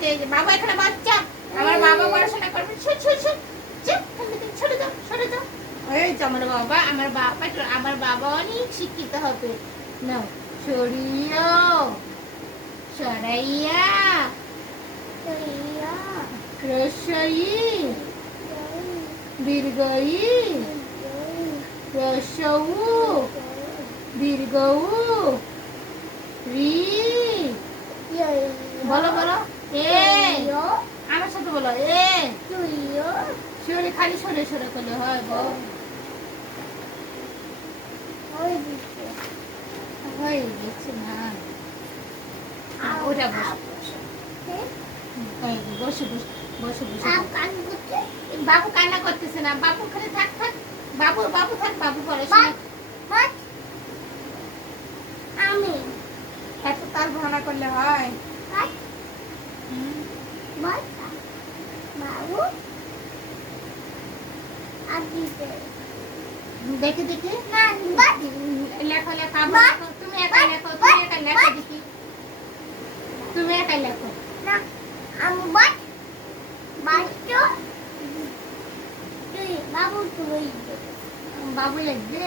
যে বাবা এখানে বাচ্চা আমার বাবা পড়াশোনা করবে সরে যাও সরে যাও এই যে আমার বাবা অনেক শিক্ষিত হবে নাও সরিয়ে সরাইয়া রসই দীর্ঘই রসৌ দীর্ঘউ রি বলো বলো এ আমার সাথে বলো এ সরে খালি সরে সরে করলে হয় বল হয়ে গেছে না ওটা বসে বসে বসে বাবু কান্না করতেছে না বাবু ওখানে থাক থাক বাবু বাবু থাক বাবু পড়াশোনা আমি এত তার ভাবনা করলে হয় বাবু দেখে দেখে লেখো লেখা তুমি একা লেখো তুমি একা লেখো দেখি তুমি একা লেখো না আমি বাবু বাবু লিখবে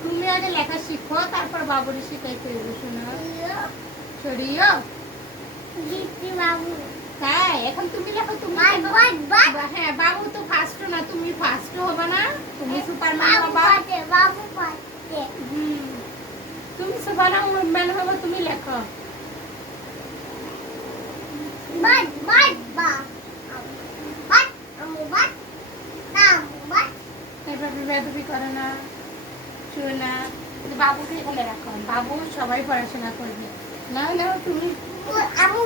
তুমি আগে লেখা শিখো তারপর বাবুরে শিখাইতে হবে শোনা সরিও বাবু তাই এখন তুমি লেখো তুমি হ্যাঁ বাবু তো ফার্স্ট না তুমি ফার্স্ট হবে না তুমি সুপারম্যান হবা বাবু তুমি সুপারম্যান হবে তুমি লেখো করে না শোনা বাবুকে এখানে রাখো বাবু সবাই পড়াশোনা করবে না না তুমি আমি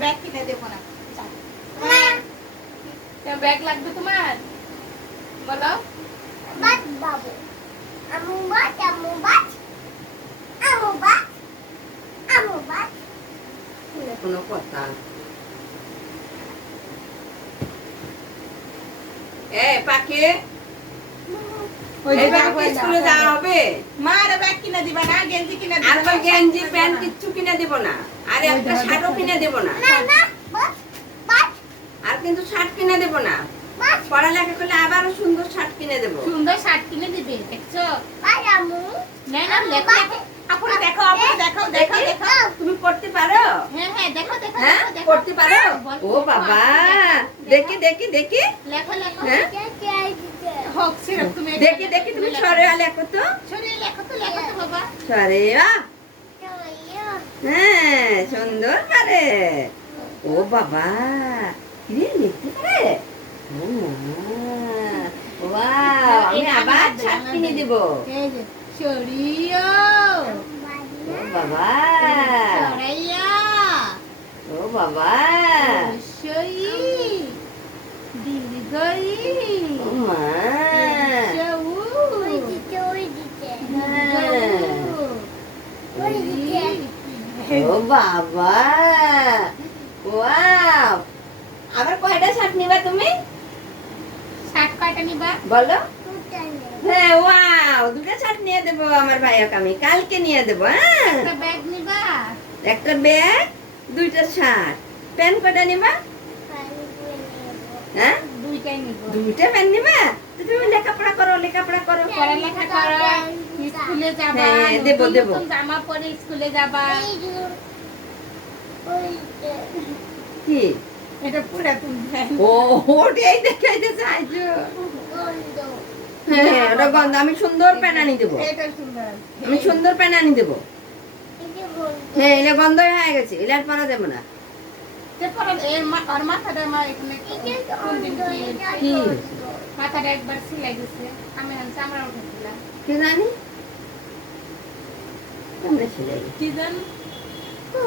ব্যাগ কিনে দেবো না ব্যাগ লাগবে তোমার বলো বাবু কোনো কথা পাখি স্কুলে যাওয়া হবে মার ব্যাগ কিনে দিবা না গেঞ্জি কিনে দিবা আর গেঞ্জি প্যান্ট কিচ্ছু কিনে দেব না আর একটা শার্টও কিনে দেব না আর কিন্তু শার্ট কিনে দেব না পড়ালেখা করলে আবার সুন্দর শার্ট কিনে দেব সুন্দর শার্ট কিনে দিবে দেখছো না না লেখো আপনি দেখো আপনি দেখো দেখো দেখো তুমি পড়তে পারো হ্যাঁ হ্যাঁ দেখো দেখো হ্যাঁ পড়তে পারো ও বাবা দেখি দেখি দেখি লেখো লেখো হ্যাঁ হোক সিরাপ তুমি দেখি দেখি তুমি সরে লেখো তো সরে লেখো তো বাবা সরে হ্যাঁ সুন্দর পারে ও বাবা কি লিখতে পারে আমি আবার ছাপ কিনে দেব সরিও ও বাবা সরাইয়া ও বাবা সই দীর্ঘই মা ও বাবা ওয়াও আবার কয়টা শার্ট নিবা তুমি শার্ট কয়টা নিবা বলো হ্যাঁ ওয়াও দুটো শার্ট নিয়ে দেবো আমার ভাইয়াকে আমি কালকে নিয়ে দেবো হ্যাঁ একটা ব্যাগ নিবা একটা ব্যাগ দুইটা শার্ট প্যান্ট কয়টা নিবা হ্যাঁ দুইটাই নিব দুইটা প্যান্ট নিবা তুমি লেখাপড়া করো পড়ালেখা করো স্কুলে যাবা হ্যাঁ দেব দেব নতুন জামা পরে স্কুলে যাবা কি এটা পুরা তুমি ও ওটাই দেখাইতে চাইছো হ্যাঁ ওটা গন্ধ আমি সুন্দর প্যান্ট আনি দেবো এটা সুন্দর আমি সুন্দর প্যান্ট আনি দেবো হ্যাঁ এটা গন্ধ হয়ে গেছে এটা আর পরা যাবে না তারপরে এর আর মাথাটা আমার এখানে কি মাথাটা একবার সিলাই গেছে আমি চামড়া উঠে দিলাম কি জানি আমরা ছিলাই কি জানি ও